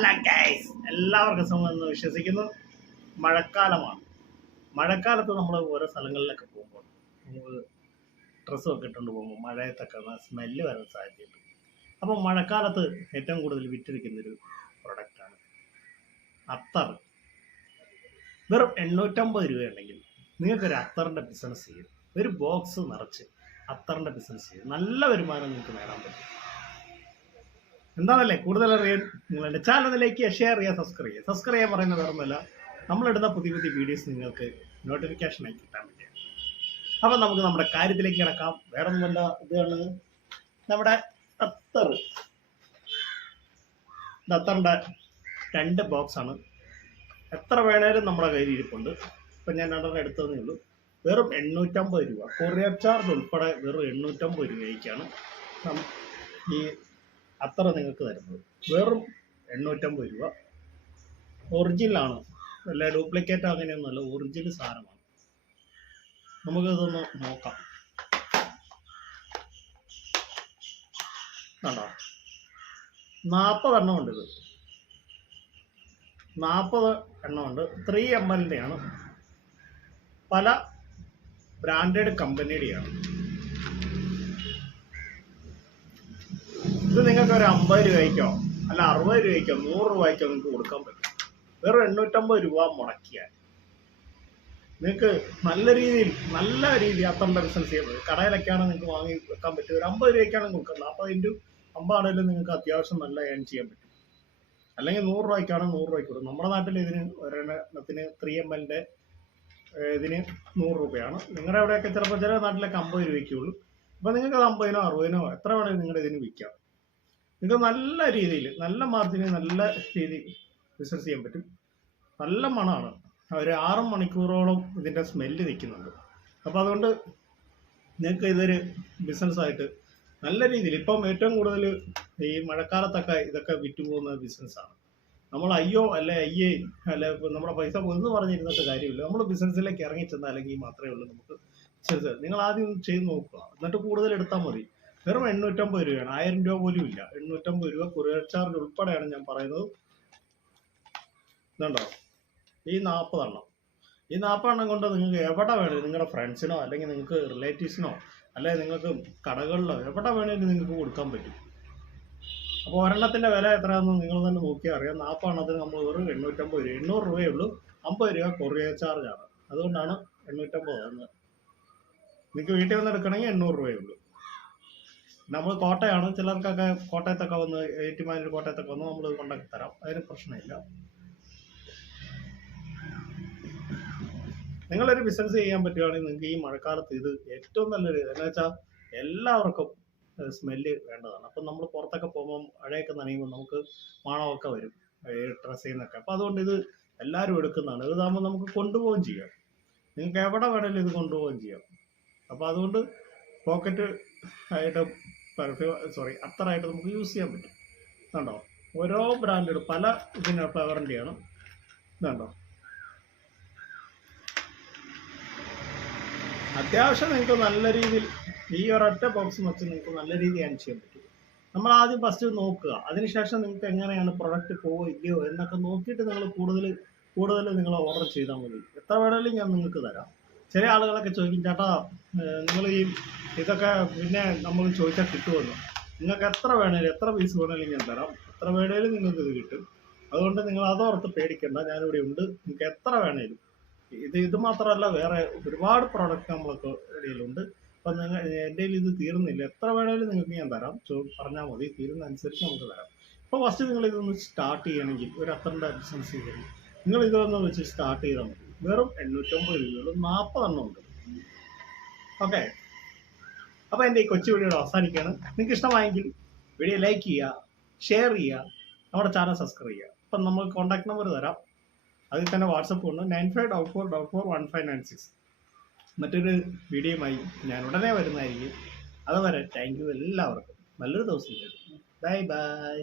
Hello guys എല്ലാവർക്കും സുഖമെന്ന് വിശ്വസിക്കുന്നു. മഴക്കാലമാണ്. മഴക്കാലത്ത് നമ്മൾ ഓരോ സ്ഥലങ്ങളിലൊക്കെ പോകുമ്പോൾ നമുക്ക് ഡ്രസ്സൊക്കെ ഇട്ടുകൊണ്ട് പോകുമ്പോൾ മഴയത്തൊക്കെ സ്മെല്ല് വരാൻ സാധ്യതയുണ്ട്. അപ്പോൾ മഴക്കാലത്ത് ഏറ്റവും കൂടുതൽ വിറ്റിരിക്കുന്നൊരു പ്രൊഡക്റ്റാണ് അത്തർ. വെറും എണ്ണൂറ്റമ്പത് രൂപയുണ്ടെങ്കിൽ നിങ്ങൾക്കൊരു അത്തറിന്റെ ബിസിനസ് ചെയ്യും. ഒരു ബോക്സ് നിറച്ച് അത്തറിന്റെ ബിസിനസ് ചെയ്യും. നല്ല വരുമാനം നിങ്ങൾക്ക് നേടാൻ പറ്റും. എന്താണല്ലേ? കൂടുതൽ അറിയാൻ എന്റെ ചാനലിലേക്ക് ഷെയർ ചെയ്യുക സബ്സ്ക്രൈബ് ചെയ്യുക. സബ്സ്ക്രൈബ് ചെയ്യാൻ പറയുന്നത് വേറൊന്നുമല്ല. നമ്മളിടുന്ന പുതിയ പുതിയ വീഡിയോസ് നിങ്ങൾക്ക് നോട്ടിഫിക്കേഷനായി കിട്ടാൻ വേണ്ടിയാണ്. അപ്പം നമുക്ക് നമ്മുടെ കാര്യത്തിലേക്ക് കിടക്കാം. വേറൊന്നുമല്ല ഇതാണ് നമ്മുടെ അത്തർ ഖത്തറിന്റെ രണ്ട് ബോക്സാണ് എത്ര വേണേലും നമ്മുടെ കയ്യിൽ ഇരിപ്പുണ്ട്. ഇപ്പം ഞാൻ രണ്ടെണ്ണം എടുത്തതേ ഉള്ളൂ. വെറും എണ്ണൂറ്റമ്പത് രൂപ. കൊറിയർ ചാർജ് ഉൾപ്പെടെ വെറും എണ്ണൂറ്റമ്പത് രൂപയ്ക്കാണ്. ഈ അത്ര നിങ്ങൾക്ക് തരുന്നത്. വെറും എണ്ണൂറ്റമ്പത് രൂപ. ഒറിജിനലാണ് അല്ല ഡ്യൂപ്ലിക്കേറ്റ് അങ്ങനെയൊന്നുമല്ല ഒറിജിനൽ സാധനമാണ്. നമുക്കിതൊന്ന് നോക്കാം. കണ്ടോ? നാൽപ്പത് എണ്ണം ഉണ്ട് ഇത്. നാൽപ്പത് എണ്ണം ഉണ്ട്. ത്രീ എം എല്ലിന്റെയാണ് പല ബ്രാൻഡഡ് കമ്പനിയുടെയാണ് ഇത് നിങ്ങൾക്ക് ഒരു അമ്പത് രൂപയ്ക്കോ അല്ല അറുപത് രൂപയ്ക്കോ നൂറ് രൂപയ്ക്കോ നിങ്ങൾക്ക് കൊടുക്കാൻ പറ്റും. വെറും എണ്ണൂറ്റമ്പത് രൂപ മുടക്കിയാൽ നിങ്ങൾക്ക് നല്ല രീതിയിൽ നല്ല രീതിയിൽ അത്തം ബിസിനസ് ചെയ്യുന്നത് കടയിലൊക്കെയാണ് നിങ്ങൾക്ക് വാങ്ങി വെക്കാൻ പറ്റും ഒരു അമ്പത് രൂപയ്ക്കാണ് കൊടുക്കുന്നത്. നാൽപ്പത് ഇന്റു അമ്പാണെങ്കിലും നിങ്ങൾക്ക് അത്യാവശ്യം നല്ല ഏൺ ചെയ്യാൻ പറ്റും. അല്ലെങ്കിൽ നൂറ് രൂപയ്ക്കാണ് നൂറ് രൂപയ്ക്ക് കൊടുക്കും നമ്മുടെ നാട്ടിൽ ഇതിന് ഒരെണ്ണത്തിന് ത്രീ എം എല്ലിന്റെ ഇതിന് നൂറ് രൂപയാണ്. നിങ്ങളുടെ അവിടെയൊക്കെ ചിലപ്പോൾ ചില നാട്ടിലൊക്കെ അമ്പത് രൂപയ്ക്കുള്ളൂ അപ്പോൾ നിങ്ങൾക്ക് അത് അമ്പതിനോ അറുപതിനോ എത്ര വേണമെങ്കിലും നിങ്ങളുടെ ഇതിന് വിൽക്കാം. നിങ്ങൾക്ക് നല്ല രീതിയിൽ നല്ല മാർജിനിൽ നല്ല രീതി ബിസിനസ് ചെയ്യാൻ പറ്റും. നല്ല മണമാണ്. ഒരു ആറ് മണിക്കൂറോളം ഇതിന്റെ സ്മെല്ല് നിൽക്കുന്നുണ്ട്. അപ്പോൾ അതുകൊണ്ട് നിങ്ങൾക്ക് ഇതൊരു ബിസിനസ്സായിട്ട് നല്ല രീതിയിൽ ഇപ്പം ഏറ്റവും കൂടുതൽ ഈ മഴക്കാലത്തൊക്കെ ഇതൊക്കെ വിറ്റ് പോകുന്ന ബിസിനസ്സാണ് നമ്മൾ അയ്യോ അല്ലെ അയ്യേ അല്ലെ നമ്മുടെ പൈസ ഒന്ന് പറഞ്ഞിരുന്നിട്ട് കാര്യമില്ല. നമ്മൾ ബിസിനസ്സിലേക്ക് ഇറങ്ങി ചെന്നാൽ അല്ലെങ്കിൽ മാത്രമേ ഉള്ളൂ നമുക്ക്. ബിസിനസ് നിങ്ങൾ ആദ്യം ചെയ്ത് നോക്കുക. എന്നിട്ട് കൂടുതൽ എടുത്താൽ മതി. വെറും എണ്ണൂറ്റമ്പത് രൂപയാണ്. ആയിരം രൂപ പോലും ഇല്ല. എണ്ണൂറ്റമ്പത് രൂപ കൊറിയർ ചാർജ് ഉൾപ്പെടെയാണ് ഞാൻ പറയുന്നത്. ഇതുണ്ടോ? ഈ നാൽപ്പതെണ്ണം ഈ നാൽപ്പതെണ്ണം കൊണ്ട് നിങ്ങൾക്ക് എവിടെ വേണേലും നിങ്ങളുടെ ഫ്രണ്ട്സിനോ അല്ലെങ്കിൽ നിങ്ങൾക്ക് റിലേറ്റീവ്സിനോ അല്ലെങ്കിൽ നിങ്ങൾക്ക് കടകളിലോ എവിടെ വേണേലും നിങ്ങൾക്ക് കൊടുക്കാൻ പറ്റും. അപ്പോൾ ഒരെണ്ണത്തിന്റെ വില എത്രയാണെന്ന് നിങ്ങൾ തന്നെ നോക്കിയാൽ അറിയാം. നാൽപ്പതെണ്ണത്തിന് നമ്മൾ വെറും എണ്ണൂറ്റമ്പത് രൂപ. എണ്ണൂറ് രൂപയേ ഉള്ളൂ. അമ്പത് രൂപ കൊറിയർ ചാർജാണ് അതുകൊണ്ടാണ് എണ്ണൂറ്റമ്പത് എന്ന്. നിങ്ങൾക്ക് വീട്ടിൽ വന്ന് എടുക്കണമെങ്കിൽ എണ്ണൂറ് രൂപയേ ഉള്ളൂ. നമ്മൾ കോട്ടയാണ് ചിലർക്കൊക്കെ കോട്ടയത്തൊക്കെ വന്ന് ഏറ്റുമാനൂർ കോട്ടയത്തൊക്കെ വന്ന് നമ്മൾ കൊണ്ടാക്കി തരാം. അതിന് പ്രശ്നമില്ല. നിങ്ങളൊരു ബിസിനസ് ചെയ്യാൻ പറ്റുകയാണെങ്കിൽ നിങ്ങൾക്ക് ഈ മഴക്കാലത്ത് ഇത് ഏറ്റവും നല്ലൊരു എന്ന് വെച്ചാൽ എല്ലാവർക്കും സ്മെല്ല് വേണ്ടതാണ്. അപ്പം നമ്മൾ പുറത്തൊക്കെ പോകുമ്പോൾ മഴയൊക്കെ നനയുമ്പോൾ നമുക്ക് മണമൊക്കെ വരും ഡ്രസ്സിൽ നിന്നൊക്കെ അപ്പം അതുകൊണ്ട് ഇത് എല്ലാവരും എടുക്കുന്നതാണ്. ഇതാകുമ്പോൾ നമുക്ക് കൊണ്ടുപോവുകയും ചെയ്യാം. നിങ്ങൾക്ക് എവിടെ വേണമെങ്കിലും ഇത് കൊണ്ടുപോവുകയും ചെയ്യാം. അപ്പോൾ അതുകൊണ്ട് പോക്കറ്റ് ആയിട്ട് സോറി അത്രയായിട്ട് നമുക്ക് യൂസ് ചെയ്യാൻ പറ്റും. കണ്ടോ? ഓരോ ബ്രാൻഡഡ് പല ഇതിന് ഫ്ലവറിന്റെയാണ് ഇതുണ്ടോ അത്യാവശ്യം നിങ്ങൾക്ക് നല്ല രീതിയിൽ ഈ ഒരൊറ്റ ബോക്സ് വെച്ച് നിങ്ങൾക്ക് നല്ല രീതിയിൽ ഏൺ ചെയ്യാൻ പറ്റും. നമ്മൾ ആദ്യം ഫസ്റ്റ് നോക്കുക. അതിനുശേഷം നിങ്ങൾക്ക് എങ്ങനെയാണ് പ്രൊഡക്റ്റ് പോവോ ഇല്ലയോ എന്നൊക്കെ നോക്കിയിട്ട് നിങ്ങൾ കൂടുതൽ കൂടുതൽ നിങ്ങൾ ഓർഡർ ചെയ്താൽ മതി. എത്ര വേണമെങ്കിലും ഞാൻ നിങ്ങൾക്ക് തരാം. ചില ആളുകളൊക്കെ ചോദിക്കും ചേട്ടാ നിങ്ങൾ ഈ ഇതൊക്കെ പിന്നെ നമ്മൾ ചോദിച്ചാൽ കിട്ടുമല്ലോ. നിങ്ങൾക്ക് എത്ര വേണേലും എത്ര പീസ് വേണേലും ഞാൻ തരാം. എത്ര വേണേലും നിങ്ങൾക്ക് ഇത് കിട്ടും. അതുകൊണ്ട് നിങ്ങൾ അതോർത്ത് പേടിക്കേണ്ട ഞാനിവിടെ ഉണ്ട്. നിങ്ങൾക്ക് എത്ര വേണേലും. ഇത് ഇത് മാത്രമല്ല വേറെ ഒരുപാട് പ്രോഡക്റ്റ് നമ്മളൊക്കെ ഇടയിലുണ്ട് അപ്പം നിങ്ങൾ എന്റെ ഇത് തീർന്നില്ല. എത്ര വേണേലും നിങ്ങൾക്ക് ഞാൻ തരാം. ചോ പറഞ്ഞാൽ മതി. തീരുന്ന അനുസരിച്ച് നമുക്ക് തരാം. അപ്പോൾ ഫസ്റ്റ് നിങ്ങൾ ഇതൊന്ന് സ്റ്റാർട്ട് ചെയ്യണമെങ്കിൽ ഒരു അത്രന്റെ ബിസിനസ് ചെയ്യണമെങ്കിൽ നിങ്ങൾ ഇതൊന്ന് വെച്ച് സ്റ്റാർട്ട് ചെയ്താൽ മതി. വെറും എണ്ണൂറ്റമ്പത് രൂപയുള്ളൂ നാൽപ്പതെണ്ണം ഉണ്ട്. ഓക്കെ അപ്പോൾ എന്റെ ഈ കൊച്ചു വീഡിയോ അവസാനിക്കുകയാണ്. നിങ്ങൾക്ക് ഇഷ്ടമായെങ്കിൽ വീഡിയോ ലൈക്ക് ചെയ്യുക ഷെയർ ചെയ്യുക നമ്മുടെ ചാനൽ സബ്സ്ക്രൈബ് ചെയ്യുക. അപ്പം നമ്മൾ കോൺടാക്ട് നമ്പർ തരാം. അതിൽ തന്നെ വാട്സപ്പ് ഉണ്ട്. Nine five double four double four one five nine six മറ്റൊരു വീഡിയോയുമായി ഞാൻ ഉടനെ വരുന്നതായിരിക്കും. അതുവരെ താങ്ക് യു എല്ലാവർക്കും. നല്ലൊരു ദിവസം. Bye bye